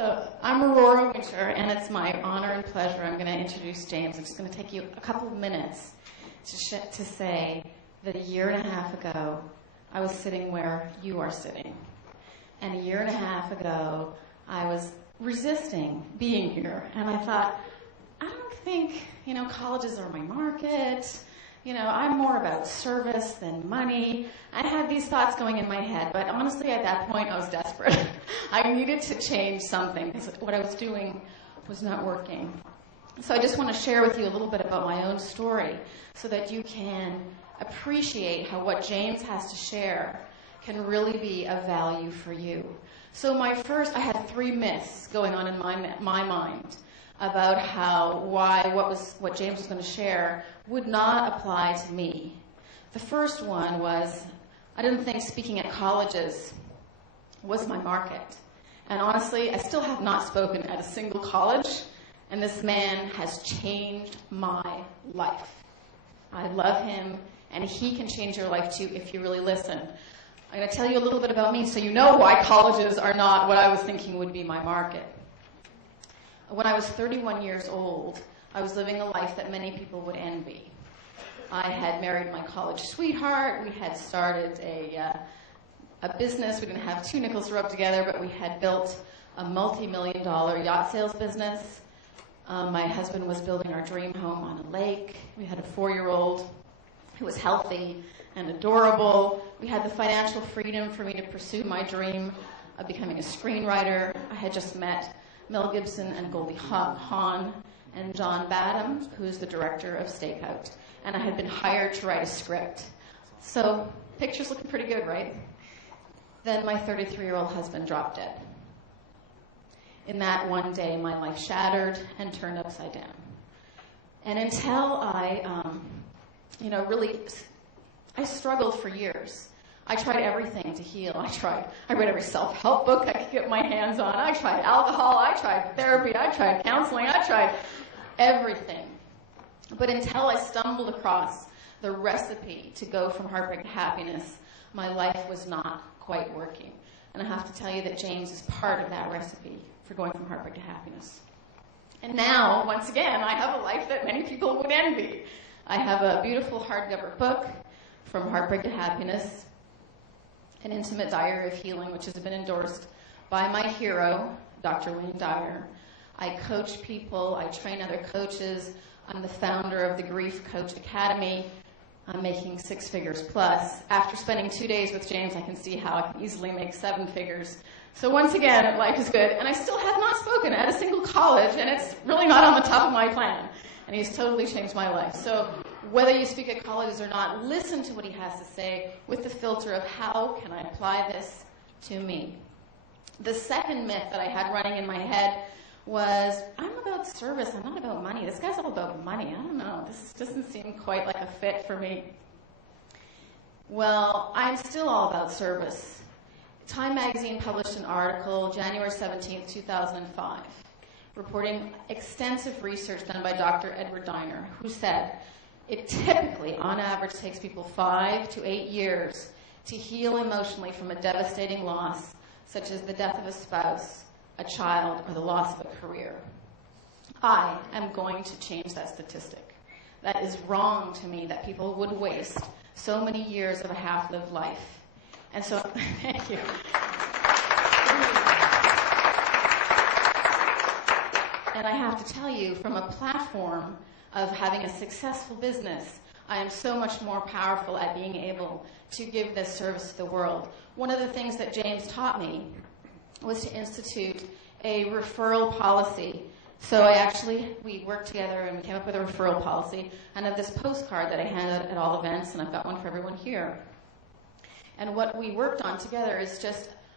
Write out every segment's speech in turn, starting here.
I'm Aurora Winter, and it's my honor and pleasure. I'm going to introduce James. I'm just going to take you a couple of minutes to say that a year and a half ago, I was sitting where you are sitting. And a year and a half ago, I was resisting being here. And I thought, I don't think, colleges are my market. I'm more about service than money. I had these thoughts going in my head, but honestly, at that point, I was desperate. I needed to change something because what I was doing was not working. So I just want to share with you a little bit about my own story so that you can appreciate how what James has to share can really be of value for you. So I had 3 myths going on in my mind about what James was going to share would not apply to me. The first one was, I didn't think speaking at colleges was my market. And honestly, I still have not spoken at a single college, and this man has changed my life. I love him, and he can change your life too if you really listen. I'm going to tell you a little bit about me so you know why colleges are not what I was thinking would be my market. When I was 31 years old, I was living a life that many people would envy. I had married my college sweetheart. We had started a business. We didn't have 2 nickels to rub together, but we had built a multi-million-dollar yacht sales business. My husband was building our dream home on a lake. We had a 4-year-old who was healthy and adorable. We had the financial freedom for me to pursue my dream of becoming a screenwriter. I had just met Mel Gibson and Goldie Hawn and John Badham, who's the director of Stakeout. And I had been hired to write a script. So picture's looking pretty good, right? Then my 33-year-old husband dropped dead. In that one day, my life shattered and turned upside down. And until I struggled for years. I tried everything to heal. I read every self-help book I could get my hands on. I tried alcohol. I tried therapy. I tried counseling. I tried everything. But until I stumbled across the recipe to go from heartbreak to happiness, my life was not quite working. And I have to tell you that James is part of that recipe for going from heartbreak to happiness. And now, once again, I have a life that many people would envy. I have a beautiful hardcover book, From Heartbreak to Happiness, an intimate diary of healing, which has been endorsed by my hero, Dr. Wayne Dyer. I coach people. I train other coaches. I'm the founder of the Grief Coach Academy. I'm making 6 figures plus. After spending 2 days with James, I can see how I can easily make 7 figures. So once again, life is good. And I still have not spoken at a single college, and it's really not on the top of my plan. And he's totally changed my life. So whether you speak at colleges or not, listen to what he has to say with the filter of how can I apply this to me. The second myth that I had running in my head was, I'm about service, I'm not about money. This guy's all about money. I don't know. This doesn't seem quite like a fit for me. Well, I'm still all about service. Time magazine published an article January 17th, 2005, reporting extensive research done by Dr. Edward Diner, who said, it typically, on average, takes people 5 to 8 years to heal emotionally from a devastating loss, such as the death of a spouse, a child, or the loss of a career. I am going to change that statistic. That is wrong to me that people would waste so many years of a half-lived life. And so, thank you. And I have to tell you, from a platform of having a successful business, I am so much more powerful at being able to give this service to the world. One of the things that James taught me was to institute a referral policy. So we worked together and we came up with a referral policy. And I have this postcard that I hand out at all events, and I've got one for everyone here. And what we worked on together is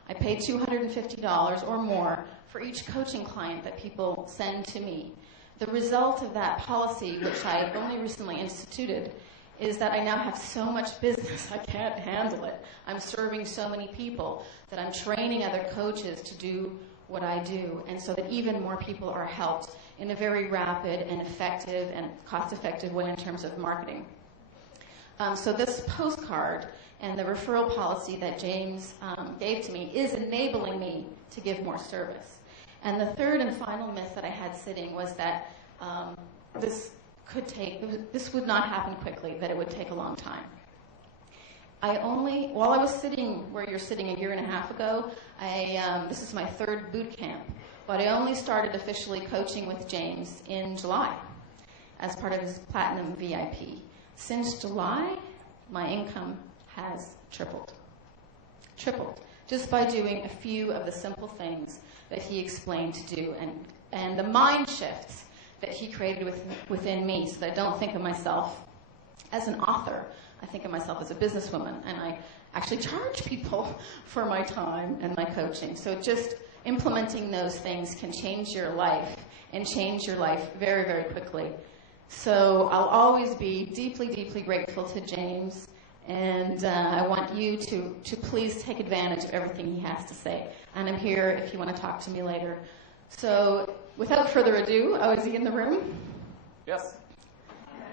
I paid $250 or more for each coaching client that people send to me. The result of that policy, which I only recently instituted, is that I now have so much business I can't handle it. I'm serving so many people that I'm training other coaches to do what I do, and so that even more people are helped in a very rapid and effective and cost-effective way in terms of marketing. So this postcard and the referral policy that James gave to me is enabling me to give more service. And the third and final myth that I had sitting was that this would not happen quickly, that it would take a long time. While I was sitting where you're sitting a year and a half ago, this is my third boot camp, but I only started officially coaching with James in July as part of his Platinum VIP. Since July, my income has tripled, just by doing a few of the simple things that he explained to do, and the mind shifts that he created within me, so that I don't think of myself as an author. I think of myself as a businesswoman, and I actually charge people for my time and my coaching. So just implementing those things can change your life, and change your life very, very quickly. So I'll always be deeply, deeply grateful to James, and I want you to please take advantage of everything he has to say. And I'm here if you want to talk to me later. So without further ado, is he in the room? Yes.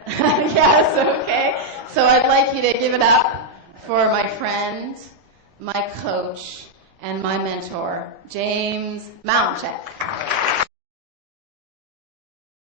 Yes, okay. So I'd like you to give it up for my friend, my coach, and my mentor, James Malinchak.